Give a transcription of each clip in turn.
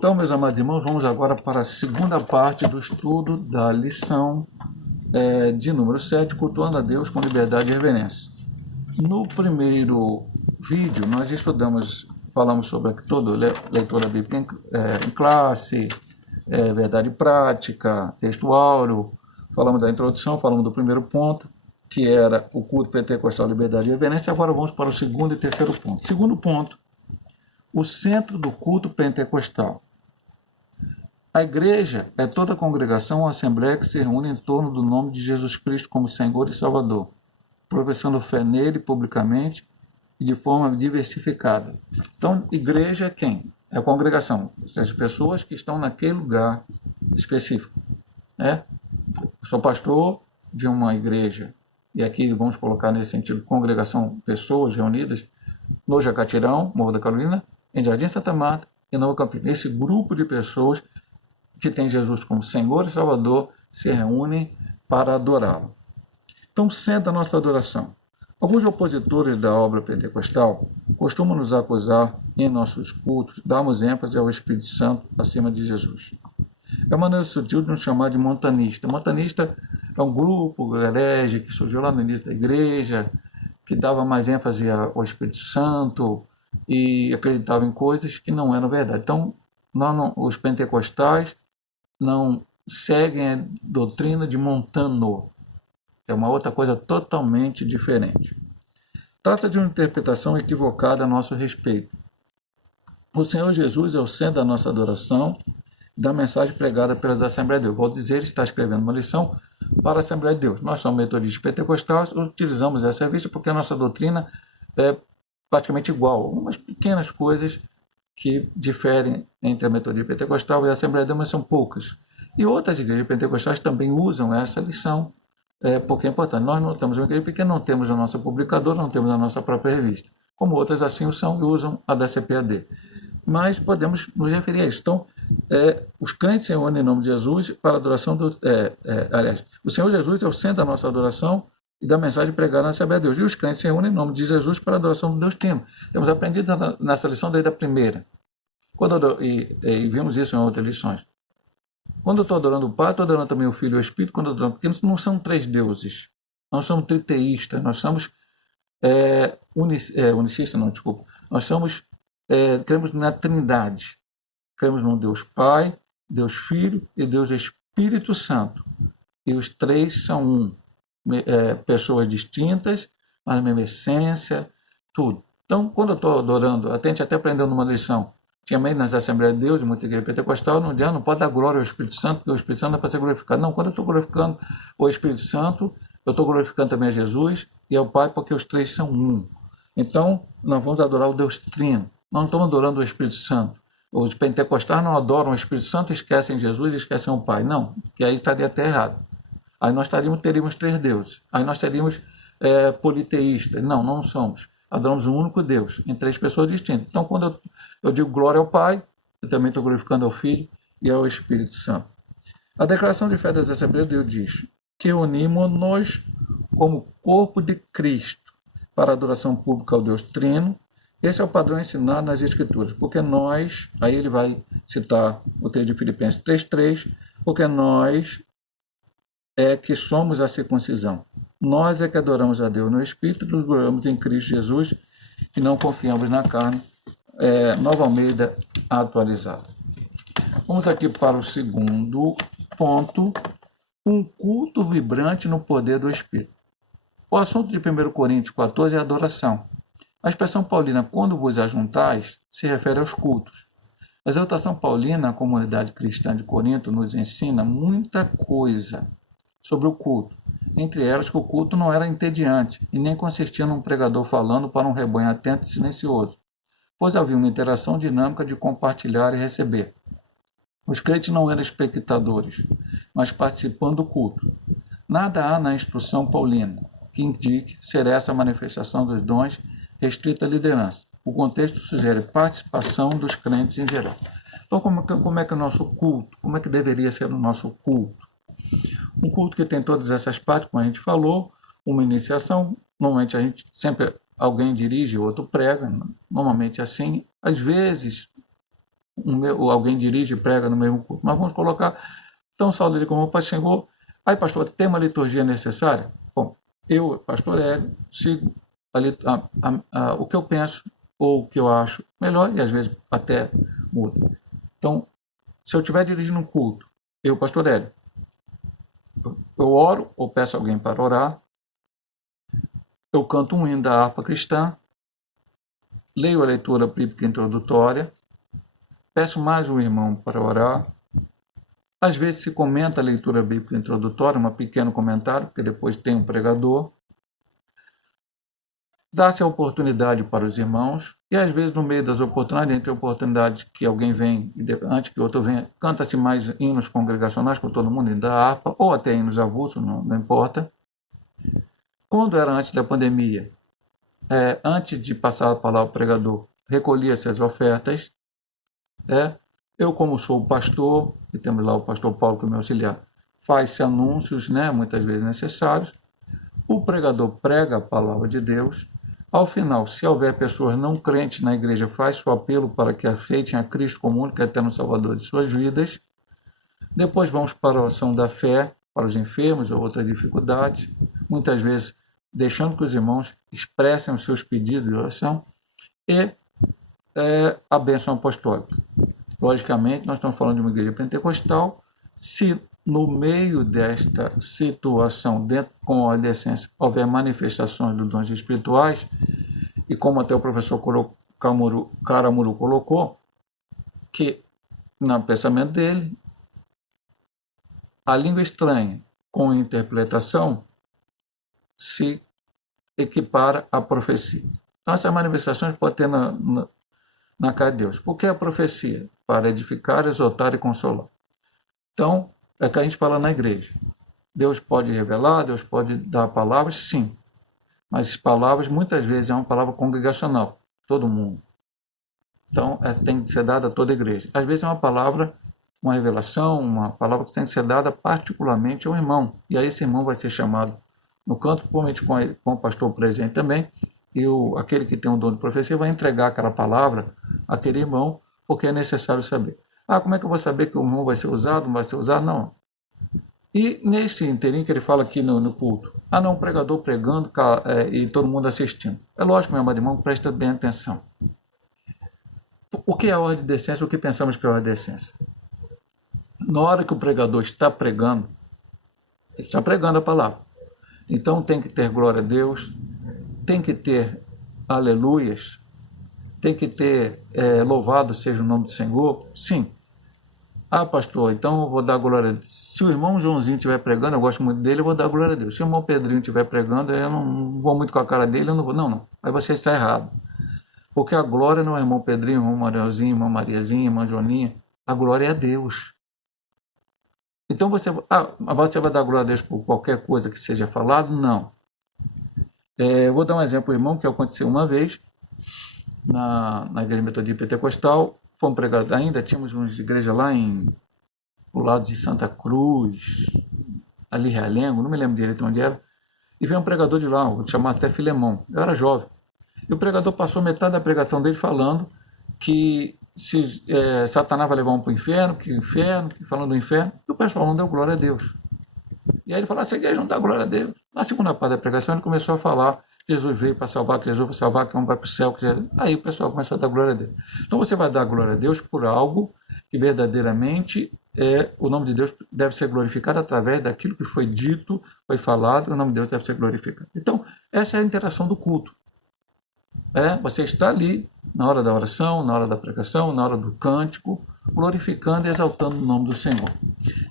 Então, meus amados irmãos, vamos agora para a segunda parte do estudo da lição de número 7, cultuando a Deus com liberdade e reverência. No primeiro vídeo, nós falamos sobre toda leitura bíblica em classe, verdade prática, texto áureo, falamos da introdução, falamos do primeiro ponto, que era o culto pentecostal, liberdade e reverência. Agora vamos para o segundo e terceiro ponto. Segundo ponto, o centro do culto pentecostal. A igreja é toda a congregação ou assembleia que se reúne em torno do nome de Jesus Cristo como Senhor e Salvador, professando fé nele publicamente e de forma diversificada. Então, igreja é quem? É a congregação, ou seja, as pessoas que estão naquele lugar específico. Eu sou pastor de uma igreja, e aqui vamos colocar nesse sentido congregação, pessoas reunidas no Jacatirão, Morro da Carolina, em Jardim Santa Marta e Nova Campina. Esse grupo de pessoas que tem Jesus como Senhor e Salvador se reúnem para adorá-lo. Então, senta a nossa adoração. Alguns opositores da obra pentecostal costumam nos acusar em nossos cultos, darmos ênfase ao Espírito Santo acima de Jesus. É uma maneira sutil de nos chamar de montanista. Montanista é um grupo herege que surgiu lá no início da igreja, que dava mais ênfase ao Espírito Santo e acreditava em coisas que não eram verdade. Então, os pentecostais não seguem a doutrina de Montano. É uma outra coisa totalmente diferente. Trata de uma interpretação equivocada a nosso respeito. O Senhor Jesus é o centro da nossa adoração e da mensagem pregada pelas Assembleias de Deus. Vou dizer, ele está escrevendo uma lição para a Assembleia de Deus. Nós somos metodistas pentecostais, utilizamos essa revista porque a nossa doutrina é praticamente igual. Algumas pequenas coisas que diferem entre a metodia pentecostal e a Assembleia de Deus, mas são poucas. E outras igrejas pentecostais também usam essa lição, porque é importante. Nós não temos uma igreja porque não temos a nossa publicadora, não temos a nossa própria revista. Como outras assim o são e usam a da CPAD. Mas podemos nos referir a isso. Então, os crentes se reúnem em nome de Jesus para a adoração do... aliás, o Senhor Jesus é o centro da nossa adoração e da mensagem pregada na Assembleia de Deus. E os crentes se reúnem em nome de Jesus para a adoração do Deus Trino. Temos aprendido nessa lição desde a primeira. E vimos isso em outras lições. Quando eu estou adorando o Pai, estou adorando também o Filho e o Espírito, porque não são três deuses. Nós somos triteístas, nós somos unicistas, não, desculpa. Nós somos, cremos na Trindade. Cremos num Deus Pai, Deus Filho e Deus Espírito Santo. E os três são um. Pessoas distintas, mas a mesma essência, tudo. Então, quando eu estou adorando, a gente até aprendeu numa lição, tinha meio nas Assembleias de Deus, muita igreja pentecostal, não pode dar glória ao Espírito Santo, porque o Espírito Santo não é para ser glorificado. Não, quando eu estou glorificando o Espírito Santo, eu estou glorificando também a Jesus e ao Pai, porque os três são um. Então, nós vamos adorar o Deus Trino. Nós não estamos adorando o Espírito Santo. Os pentecostais não adoram o Espírito Santo, esquecem Jesus e esquecem o Pai. Não, que aí estaria até errado. Aí nós teríamos três deuses. Aí nós teríamos politeístas. Não somos. Adoramos um único Deus, em três pessoas distintas. Então, quando eu digo glória ao Pai, eu também estou glorificando ao Filho e ao Espírito Santo. A declaração de fé das Assembleias de Deus diz que unimos-nos como corpo de Cristo para a adoração pública ao Deus Trino. Esse é o padrão ensinado nas Escrituras, porque nós, aí ele vai citar o texto de Filipenses 3,3, porque nós é que somos a circuncisão. Nós é que adoramos a Deus no Espírito, nos gloriamos em Cristo Jesus e não confiamos na carne. Nova Almeida atualizada. Vamos aqui para o segundo ponto, um culto vibrante no poder do Espírito. O assunto de 1 Coríntios 14 é adoração. A expressão paulina, quando vos ajuntais, se refere aos cultos. A exaltação paulina, a comunidade cristã de Corinto, nos ensina muita coisa sobre o culto. Entre elas que o culto não era entediante e nem consistia num pregador falando para um rebanho atento e silencioso, pois havia uma interação dinâmica de compartilhar e receber. Os crentes não eram espectadores, mas participando do culto. Nada há na instrução paulina que indique ser essa a manifestação dos dons restrita à liderança. O contexto sugere participação dos crentes em geral. Então, como é que é o nosso culto? Como é que deveria ser o nosso culto? Um culto que tem todas essas partes, como a gente falou, uma iniciação, normalmente a gente sempre alguém dirige, o outro prega, normalmente assim. Às vezes, ou alguém dirige e prega no mesmo culto. Mas vamos colocar tão saldo ali como o Pai Senhor. Aí, pastor, tem uma liturgia necessária? Bom, eu, pastor Hélio, sigo o que eu penso ou o que eu acho melhor, e às vezes até muda. Então, se eu estiver dirigindo um culto, eu, pastor Hélio, eu oro ou peço alguém para orar, eu canto um hino da harpa cristã, leio a leitura bíblica introdutória, peço mais um irmão para orar. Às vezes se comenta a leitura bíblica introdutória, um pequeno comentário, porque depois tem um pregador. Dá-se a oportunidade para os irmãos, e às vezes no meio das oportunidades, entre oportunidades que alguém vem, antes que outro venha, canta-se mais hinos congregacionais com todo mundo, hino da harpa, ou até hinos avulsos, não importa. Quando era antes da pandemia, antes de passar a palavra ao pregador, recolhia-se as ofertas. Eu, como sou o pastor, e temos lá o pastor Paulo que é meu auxiliar, faz-se anúncios, muitas vezes necessários. O pregador prega a palavra de Deus. Ao final, se houver pessoas não crentes na igreja, faz o apelo para que aceitem a Cristo como único e eterno Salvador de suas vidas. Depois vamos para a oração da fé, para os enfermos ou outras dificuldades, muitas vezes deixando que os irmãos expressem os seus pedidos de oração, e a bênção apostólica. Logicamente, nós estamos falando de uma igreja pentecostal. Se no meio desta situação, dentro com a decência, houver manifestações dos dons espirituais, e como até o professor Caramuru colocou, que no pensamento dele, a língua estranha com interpretação se equipara à profecia. Então, essas manifestações podem ter na casa de Deus. Por que a profecia? Para edificar, exortar e consolar. Então, é que a gente fala na igreja. Deus pode revelar, Deus pode dar palavras, sim. Mas palavras, muitas vezes, é uma palavra congregacional, todo mundo. Então, essa tem que ser dada a toda a igreja. Às vezes é uma palavra, uma revelação, uma palavra que tem que ser dada particularmente ao irmão. E aí esse irmão vai ser chamado no canto, provavelmente com o pastor presente também, e aquele que tem o dom de profecia vai entregar aquela palavra àquele irmão, porque é necessário saber. Como é que eu vou saber que o irmão vai ser usado, não vai ser usado? Não. E neste inteirinho que ele fala aqui no culto, um pregador pregando e todo mundo assistindo. É lógico, meu amado irmão, presta bem atenção. O que é a ordem de decência? O que pensamos que é a ordem de decência? Na hora que o pregador está pregando, ele está pregando a palavra. Então tem que ter glória a Deus, tem que ter aleluias, tem que ter louvado seja o nome do Senhor, sim. Pastor, então eu vou dar glória a Deus. Se o irmão Joãozinho estiver pregando, eu gosto muito dele, eu vou dar glória a Deus. Se o irmão Pedrinho estiver pregando, eu não vou muito com a cara dele, eu não vou. Não. Aí você está errado. Porque a glória não é irmão Pedrinho, irmão Mariozinho, irmã Mariazinha, irmã Joaninha. A glória é a Deus. Então você vai dar glória a Deus por qualquer coisa que seja falado? Não. Eu vou dar um exemplo, irmão, que aconteceu uma vez na igreja metodista pentecostal. Fomos pregar ainda, tínhamos uma igreja lá do lado de Santa Cruz, ali Realengo, não me lembro direito onde era, e veio um pregador de lá, chamado até Filemão. Eu era jovem. E o pregador passou metade da pregação dele falando que se Satanás vai levar um para o inferno, falando do inferno, e o pessoal não deu glória a Deus. E aí ele falou, essa igreja não dá glória a Deus. Na segunda parte da pregação ele começou a falar, Jesus veio para salvar, que Jesus vai salvar, que vamos para o céu. Aí o pessoal começou a dar glória a Deus. Então você vai dar glória a Deus por algo que verdadeiramente o nome de Deus deve ser glorificado através daquilo que foi dito, foi falado, o nome de Deus deve ser glorificado. Então, essa é a interação do culto. Você está ali na hora da oração, na hora da pregação, na hora do cântico, glorificando e exaltando o nome do Senhor.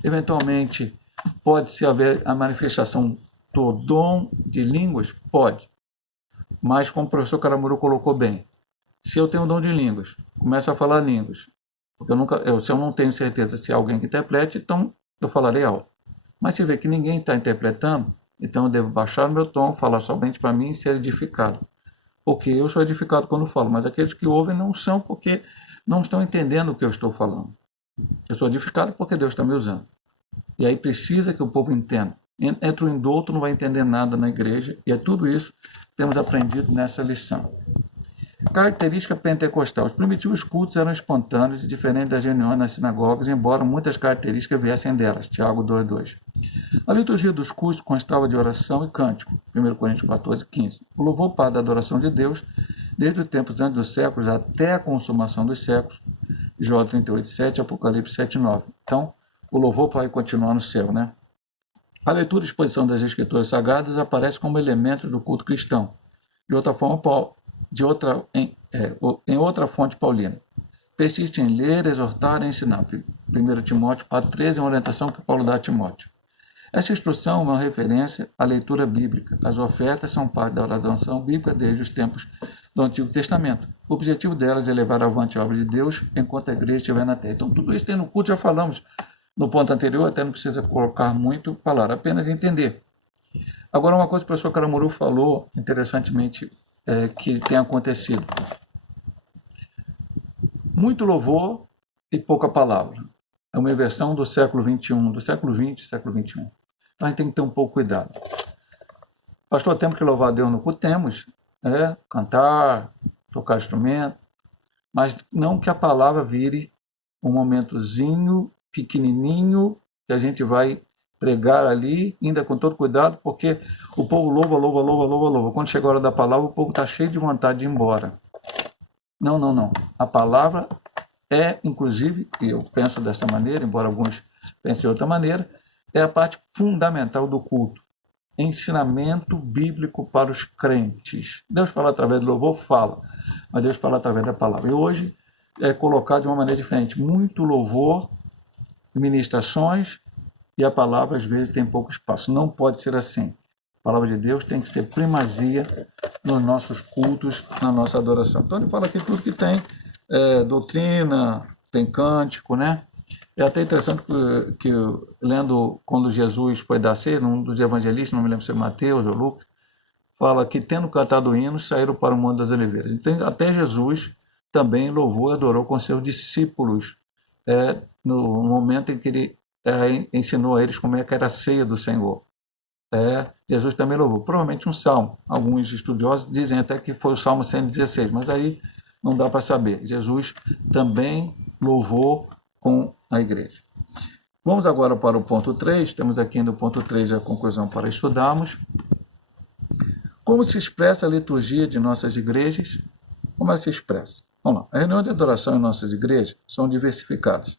Eventualmente, pode-se haver a manifestação do dom de línguas? Pode. Mas, como o professor Caramuru colocou bem, se eu tenho o dom de línguas, começo a falar línguas, porque se eu não tenho certeza se é alguém que interprete, então eu falarei alto. Mas se vê que ninguém está interpretando, então eu devo baixar o meu tom, falar somente para mim e ser edificado. Porque eu sou edificado quando falo, mas aqueles que ouvem não são, porque não estão entendendo o que eu estou falando. Eu sou edificado porque Deus está me usando. E aí precisa que o povo entenda. Entre o indouto não vai entender nada na igreja, e é tudo isso que temos aprendido nessa lição. Característica pentecostal. Os primitivos cultos eram espontâneos e diferentes das reuniões nas sinagogas, embora muitas características viessem delas. Tiago 2:2. A liturgia dos cultos constava de oração e cântico. 1 Coríntios 14:15. O louvor para a adoração de Deus, desde os tempos antes dos séculos até a consumação dos séculos. Jó 38:7, Apocalipse 7:9. Então, o louvor vai continuar no céu, né? A leitura e exposição das Escrituras Sagradas aparece como elementos do culto cristão. De outra forma, em outra fonte paulina. Persiste em ler, exortar e ensinar. 1 Timóteo 4:13 é uma orientação que Paulo dá a Timóteo. Essa instrução é uma referência à leitura bíblica. As ofertas são parte da oração bíblica desde os tempos do Antigo Testamento. O objetivo delas é levar avante a obra de Deus enquanto a igreja estiver na terra. Então, tudo isso tem no culto, já falamos no ponto anterior, até não precisa colocar muito palavra, apenas entender. Agora, uma coisa que o professor Caramuru falou, interessantemente, que tem acontecido. Muito louvor e pouca palavra. É uma inversão do século XXI, do século XX, século XXI. Então, a gente tem que ter um pouco de cuidado. Pastor, temos que louvar a Deus no culto? Temos. Cantar, tocar instrumento, mas não que a palavra vire um momentozinho pequenininho que a gente vai pregar ali, ainda com todo cuidado, porque o povo louva. Quando chega a hora da palavra, o povo está cheio de vontade de ir embora. Não. A palavra é, inclusive, e eu penso desta maneira, embora alguns pensem de outra maneira, é a parte fundamental do culto. Ensinamento bíblico para os crentes. Deus fala através do louvor? Fala. Mas Deus fala através da palavra. E hoje é colocado de uma maneira diferente. Muito louvor, ministrações, e a palavra às vezes tem pouco espaço. Não pode ser assim. A palavra de Deus tem que ser primazia nos nossos cultos, na nossa adoração. Então ele fala aqui tudo que tem doutrina, tem cântico, né? É até interessante que lendo quando Jesus foi dar ceia, um dos evangelistas, não me lembro se é Mateus ou Lucas, fala que tendo cantado hinos, saíram para o Monte das Oliveiras. Então, até Jesus também louvou e adorou com seus discípulos no momento em que ele ensinou a eles como é que era a ceia do Senhor. Jesus também louvou, provavelmente um salmo. Alguns estudiosos dizem até que foi o Salmo 116, mas aí não dá para saber. Jesus também louvou com a igreja. Vamos agora para o ponto 3. Temos aqui no ponto 3 a conclusão para estudarmos. Como se expressa a liturgia de nossas igrejas? Como ela se expressa? Vamos lá. As reuniões de adoração em nossas igrejas são diversificadas.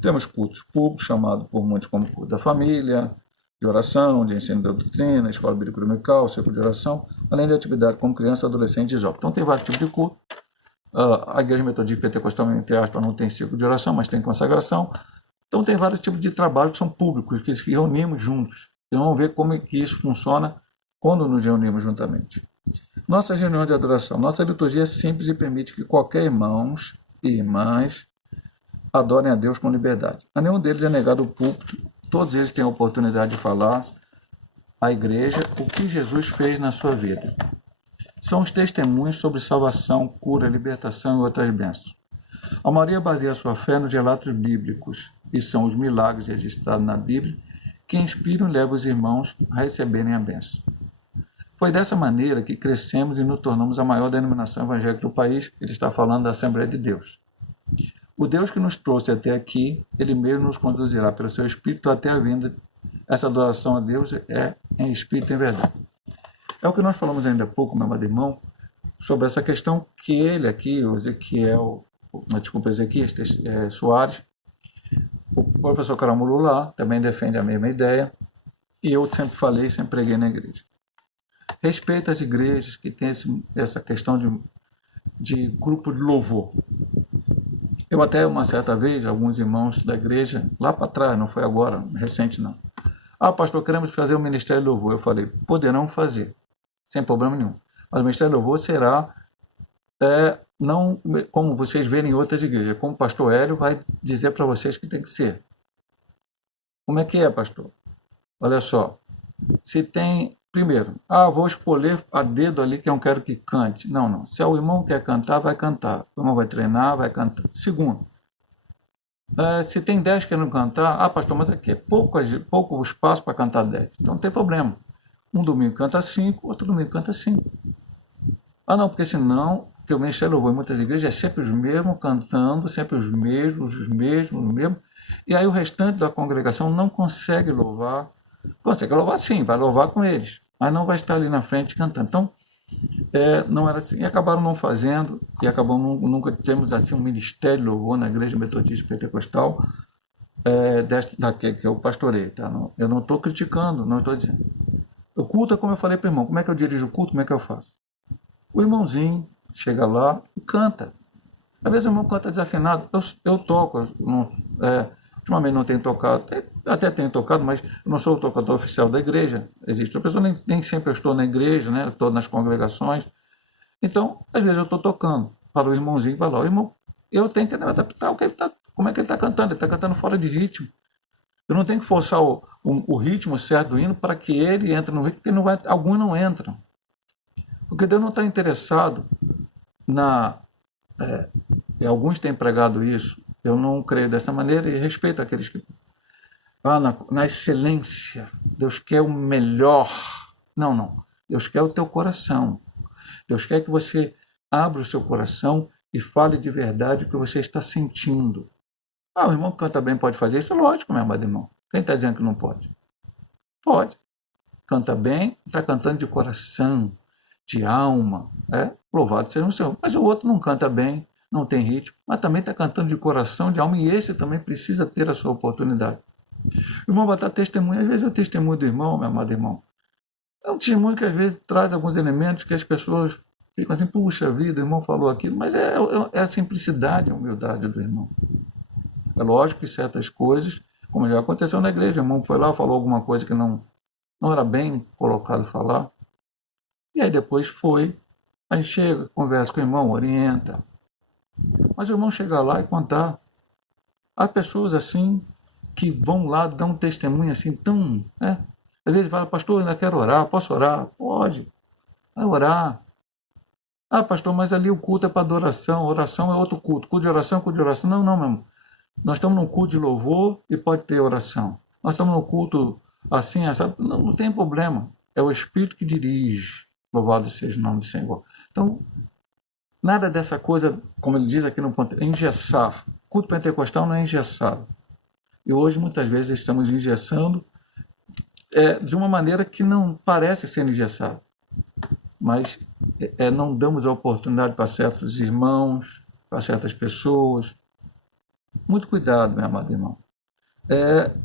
Temos cultos públicos, chamados por muitos como culto da família, de oração, de ensino da doutrina, escola bíblica dominical, círculo de oração, além de atividade com criança, adolescente e jovem. Então tem vários tipos de culto. A igreja metodista pentecostal, entre aspas, não tem círculo de oração, mas tem consagração. Então tem vários tipos de trabalho que são públicos, que se reunimos juntos. E vamos ver como é que isso funciona quando nos reunimos juntamente. Nossa reunião de adoração. Nossa liturgia é simples e permite que qualquer irmãos e irmãs adorem a Deus com liberdade. A nenhum deles é negado o púlpito. Todos eles têm a oportunidade de falar à igreja o que Jesus fez na sua vida. São os testemunhos sobre salvação, cura, libertação e outras bênçãos. A maioria baseia sua fé nos relatos bíblicos, e são os milagres registrados na Bíblia que inspiram e levam os irmãos a receberem a bênção. Foi dessa maneira que crescemos e nos tornamos a maior denominação evangélica do país. Ele está falando da Assembleia de Deus. O Deus que nos trouxe até aqui, Ele mesmo nos conduzirá pelo seu Espírito até a vinda. Essa adoração a Deus é em Espírito e em verdade. É o que nós falamos ainda há pouco, meu amado irmão, sobre essa questão que ele aqui, o Ezequiel Soares, o professor Caramuru lá, também defende a mesma ideia, e eu sempre falei, sempre preguei na igreja. Respeito as igrejas que têm essa questão de grupo de louvor. Eu até uma certa vez, alguns irmãos da igreja, lá para trás, não foi agora, recente não. Pastor, queremos fazer o Ministério de Louvor. Eu falei, poderão fazer, sem problema nenhum. Mas o Ministério de Louvor será, não como vocês verem em outras igrejas, como o pastor Hélio vai dizer para vocês que tem que ser. Como é que é, pastor? Olha só, se tem, primeiro, vou escolher a dedo ali que eu quero que cante. Não. Se o irmão quer cantar, vai cantar. O irmão vai treinar, vai cantar. Segundo, se tem 10 querendo cantar, pastor, mas aqui é pouco espaço para cantar 10. Então não tem problema. Um domingo canta 5, outro domingo canta 5. Não, porque senão, porque o Ministério de Louvor em muitas igrejas é sempre os mesmos cantando, sempre os mesmos, os mesmos. E aí o restante da congregação não consegue louvar. Consegue louvar sim, vai louvar com eles, mas não vai estar ali na frente cantando. Então, não era assim. E acabaram não fazendo, e acabamos nunca temos assim um ministério de louvor na igreja metodista pentecostal, que eu pastorei. Tá? Não, eu não estou criticando, não estou dizendo. O culto é como eu falei para o irmão, como é que eu dirijo o culto, como é que eu faço? O irmãozinho chega lá e canta. Às vezes o irmão canta desafinado, eu toco, ultimamente não tenho tocado, até tenho tocado, mas eu não sou o tocador oficial da igreja. Existe uma pessoa, nem sempre eu estou na igreja, né? Eu estou nas congregações. Então, às vezes eu estou tocando para o irmãozinho, para lá, o irmão, eu tenho que adaptar como é que ele está cantando, ele está cantando fora de ritmo. Eu não tenho que forçar o ritmo certo do hino para que ele entre no ritmo, porque alguns não entram. Porque Deus não está interessado e alguns têm pregado isso, eu não creio dessa maneira e respeito aqueles que... na excelência, Deus quer o melhor. Não, não. Deus quer o teu coração. Deus quer que você abra o seu coração e fale de verdade o que você está sentindo. O irmão que canta bem pode fazer isso? Lógico, meu amado irmão. Quem está dizendo que não pode? Pode. Canta bem, está cantando de coração, de alma. Louvado seja o Senhor. Mas o outro não canta bem, não tem ritmo, mas também está cantando de coração, de alma, e esse também precisa ter a sua oportunidade. O irmão vai estar testemunho, às vezes o testemunho do irmão, meu amado irmão, é um testemunho que às vezes traz alguns elementos que as pessoas ficam assim, puxa vida, o irmão falou aquilo, mas é a simplicidade, a humildade do irmão. É lógico que certas coisas, como já aconteceu na igreja, o irmão foi lá, falou alguma coisa que não era bem colocado falar, e aí depois a gente chega, conversa com o irmão, orienta, mas o irmão chega lá e contar. Há pessoas assim que vão lá, dão um testemunho assim tão... Às vezes fala, pastor, eu ainda quero orar, posso orar? Pode, vai orar. Pastor, mas ali o culto é para adoração, oração é outro culto, culto de oração é culto de oração. Não, meu irmão. Nós estamos num culto de louvor e pode ter oração. Nós estamos num culto assim, essa... não tem problema. É o Espírito que dirige. Louvado seja o nome do Senhor. Então, nada dessa coisa, como ele diz aqui no ponto, engessar. Culto pentecostal não é engessado. E hoje, muitas vezes, estamos engessando de uma maneira que não parece ser engessado. Mas não damos a oportunidade para certos irmãos, para certas pessoas. Muito cuidado, meu amado irmão.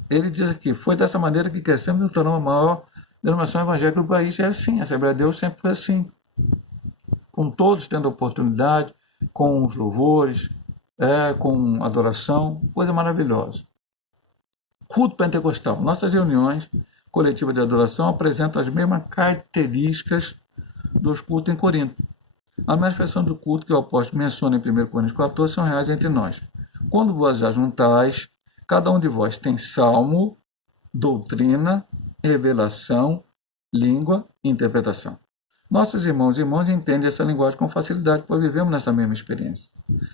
Ele diz aqui, foi dessa maneira que crescemos e nos tornamos a maior denominação evangélica do país. É assim, a Assembleia de Deus sempre foi assim. Com todos tendo oportunidade, com os louvores, com adoração, coisa maravilhosa. Culto pentecostal. Nossas reuniões coletivas de adoração apresentam as mesmas características dos cultos em Corinto. A manifestação do culto que o apóstolo menciona em 1 Coríntios 14 são reais entre nós. Quando vós já juntais, cada um de vós tem salmo, doutrina, revelação, língua e interpretação. Nossos irmãos e irmãs entendem essa linguagem com facilidade, pois vivemos nessa mesma experiência.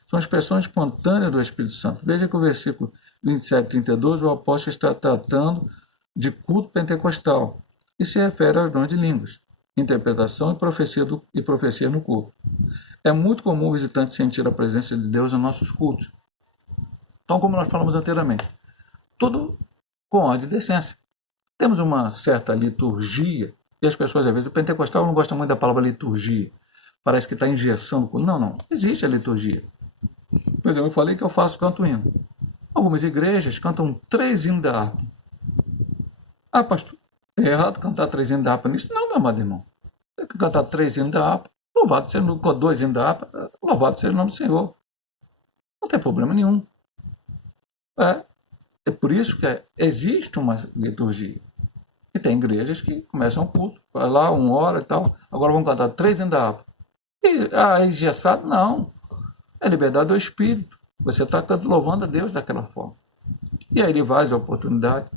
São expressões espontâneas do Espírito Santo. Veja que o versículo 27 e 32, o apóstolo está tratando de culto pentecostal e se refere aos dons de línguas, interpretação e profecia no culto. É muito comum o visitante sentir a presença de Deus em nossos cultos. Então, como nós falamos anteriormente, tudo com ordem e decência. Temos uma certa liturgia, e as pessoas, às vezes, o pentecostal não gosta muito da palavra liturgia. Parece que está engessando. Não. Existe a liturgia. Por exemplo, eu falei que eu canto hino. Algumas igrejas cantam 3 hinos da harpa. Pastor, é errado cantar 3 hinos da harpa nisso? Não, meu amado irmão. Tem que cantar 3 hinos da harpa, louvado seja 2 hinos da harpa, louvado seja o nome do Senhor. Não tem problema nenhum. É por isso que existe uma liturgia. E tem igrejas que começam o culto, vai lá 1 hora e tal, agora vão cantar 3 hinos da harpa. E engessado? Não. É liberdade do Espírito. Você está louvando a Deus daquela forma. E aí ele vai a oportunidade.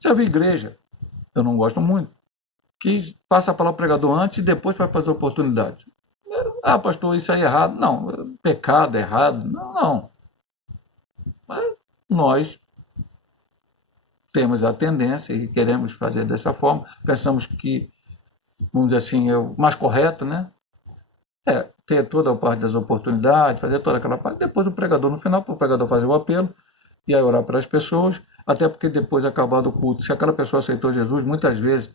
Já vi igreja, eu não gosto muito, que passa a palavra pregador antes e depois vai fazer a oportunidade. Pastor, isso aí é errado. Não, pecado é errado. Não. Mas nós temos a tendência e queremos fazer dessa forma. Pensamos que, vamos dizer assim, é o mais correto, né? ter toda a parte das oportunidades, fazer toda aquela parte. Depois o pregador, no final, para o pregador fazer o apelo e aí orar para as pessoas, até porque depois, acabado o culto, se aquela pessoa aceitou Jesus, muitas vezes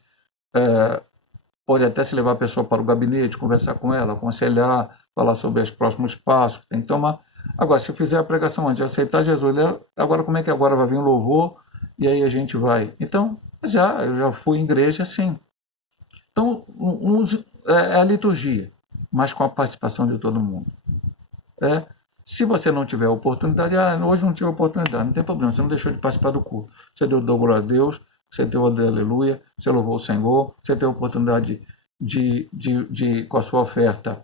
pode até se levar a pessoa para o gabinete, conversar com ela, aconselhar, falar sobre os próximos passos que tem que tomar. Agora, se fizer a pregação antes de aceitar Jesus, agora como é que agora vai vir o louvor e aí a gente vai? Então, eu já fui em igreja assim. Então, é a liturgia, mas com a participação de todo mundo. Se você não tiver oportunidade, hoje não tive oportunidade, não tem problema, você não deixou de participar do culto. Você deu glória a Deus, você deu aleluia, você louvou o Senhor, você teve a oportunidade de com a sua oferta,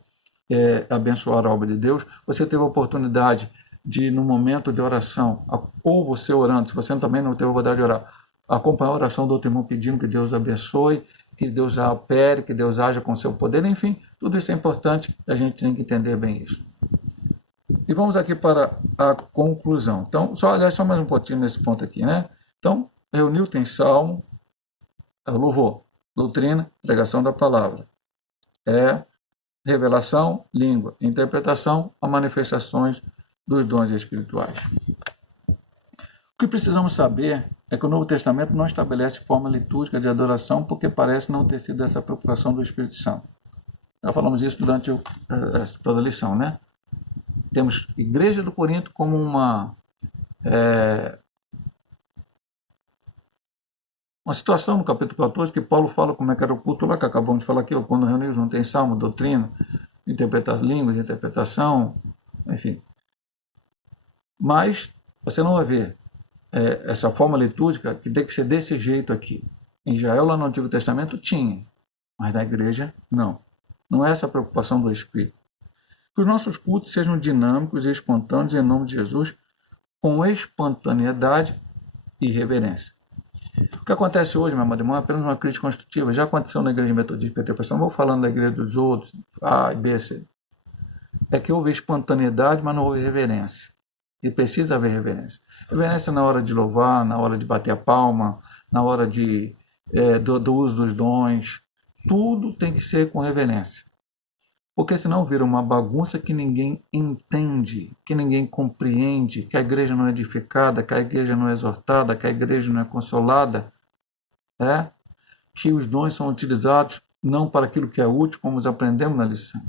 abençoar a obra de Deus, você teve a oportunidade de, no momento de oração, ou você orando, se você também não teve a oportunidade de orar, acompanhar a oração do outro irmão pedindo que Deus abençoe, que Deus a opere, que Deus haja com seu poder, enfim, tudo isso é importante, a gente tem que entender bem isso. E vamos aqui para a conclusão. Então, só mais um pouquinho nesse ponto aqui, né? Então, reuniu, tem salmo, louvor, doutrina, pregação da palavra. Revelação, língua, interpretação, a manifestações dos dons espirituais. O que precisamos saber é que o Novo Testamento não estabelece forma litúrgica de adoração porque parece não ter sido essa preocupação do Espírito Santo. Já falamos isso durante toda a lição, né? Temos Igreja do Corinto como uma situação no capítulo 14 que Paulo fala como é que era o culto lá, que acabamos de falar aqui, quando reunidos não tem salmo, doutrina, interpretar as línguas, interpretação, enfim. Mas você não vai ver essa forma litúrgica que tem que ser desse jeito aqui. Em Israel, lá no Antigo Testamento, tinha, mas na igreja, não. Não é essa a preocupação do Espírito. Que os nossos cultos sejam dinâmicos e espontâneos em nome de Jesus, com espontaneidade e reverência. O que acontece hoje, meu amado irmão, é apenas uma crítica construtiva. Já aconteceu na igreja metodista pentecostal, não vou falando da igreja dos outros, A, B, C. É que houve espontaneidade, mas não houve reverência. E precisa haver reverência. Reverência na hora de louvar, na hora de bater a palma, na hora do uso dos dons. Tudo tem que ser com reverência. Porque senão vira uma bagunça que ninguém entende, que ninguém compreende, que a igreja não é edificada, que a igreja não é exortada, que a igreja não é consolada, que os dons são utilizados não para aquilo que é útil, como aprendemos na lição.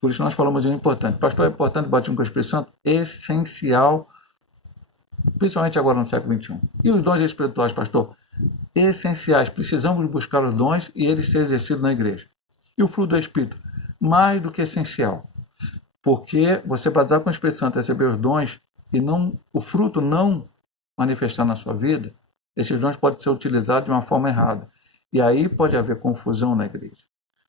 Por isso nós falamos de um importante. Pastor, é importante bater com o Espírito Santo? Essencial, principalmente agora no século XXI. E os dons espirituais, pastor? Essenciais. Precisamos buscar os dons e eles ser exercidos na igreja. E o fruto do Espírito? Mais do que essencial, porque você batizar com o Espírito Santo, receber os dons e o fruto não manifestar na sua vida, esses dons podem ser utilizados de uma forma errada e aí pode haver confusão na igreja.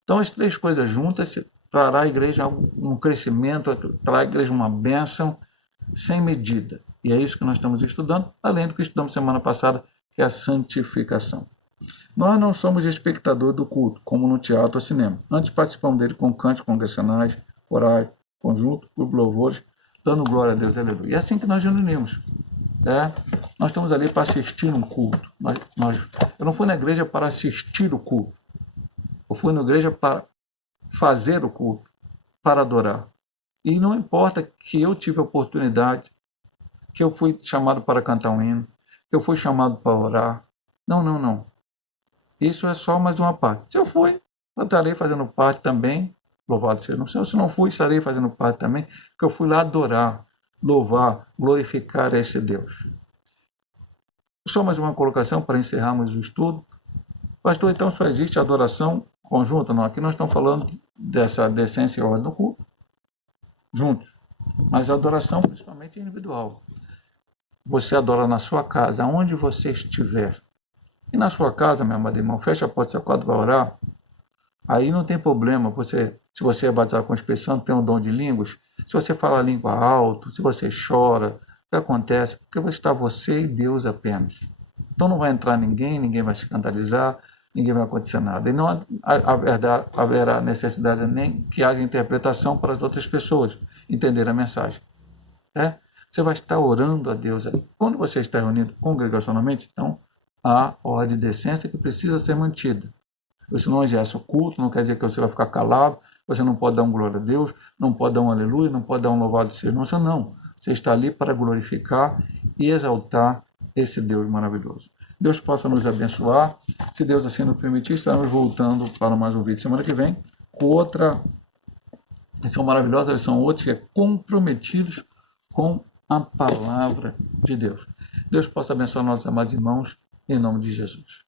Então as três coisas juntas trará à igreja um crescimento, trará à igreja uma bênção sem medida, e é isso que nós estamos estudando, além do que estudamos semana passada, que é a santificação. Nós não somos espectadores do culto, como no teatro ou cinema. Antes participamos dele com cantos congregacionais, corais, conjunto, por louvores, dando glória a Deus, aleluia. E é assim que nós nos unimos. Nós estamos ali para assistir um culto. Eu não fui na igreja para assistir o culto. Eu fui na igreja para fazer o culto, para adorar. E não importa que eu tive a oportunidade, que eu fui chamado para cantar um hino, que eu fui chamado para orar. Não. Isso é só mais uma parte. Se eu fui, eu estarei fazendo parte também, louvado seja o Senhor. Se não fui, estarei fazendo parte também, porque eu fui lá adorar, louvar, glorificar esse Deus. Só mais uma colocação para encerrarmos o estudo. Pastor, então só existe adoração conjunta? Não, aqui nós estamos falando dessa decência e ordem do culto, juntos. Mas a adoração principalmente é individual. Você adora na sua casa, onde você estiver. E na sua casa, meu amado irmão, fecha a porta do seu quarto, vai orar. Aí não tem problema, se você é batizado com o Espírito Santo, tem um dom de línguas, se você fala a língua alto, se você chora, o que acontece? Porque está você e Deus apenas. Então não vai entrar ninguém vai se escandalizar, ninguém vai acontecer nada. E não haverá necessidade nem que haja interpretação para as outras pessoas entender a mensagem. Você vai estar orando a Deus. Quando você está reunido congregacionalmente, então, há ordem de decência que precisa ser mantida. Você não exerce o culto, não quer dizer que você vai ficar calado, você não pode dar um glória a Deus, não pode dar um aleluia, não pode dar um louvado seja o nome do Senhor, não. Você está ali para glorificar e exaltar esse Deus maravilhoso. Deus possa nos abençoar. Se Deus assim nos permitir, estaremos voltando para mais um vídeo semana que vem com outra lição maravilhosa, lição outra, que é comprometidos com a palavra de Deus. Deus possa abençoar nossos amados irmãos, em nome de Jesus.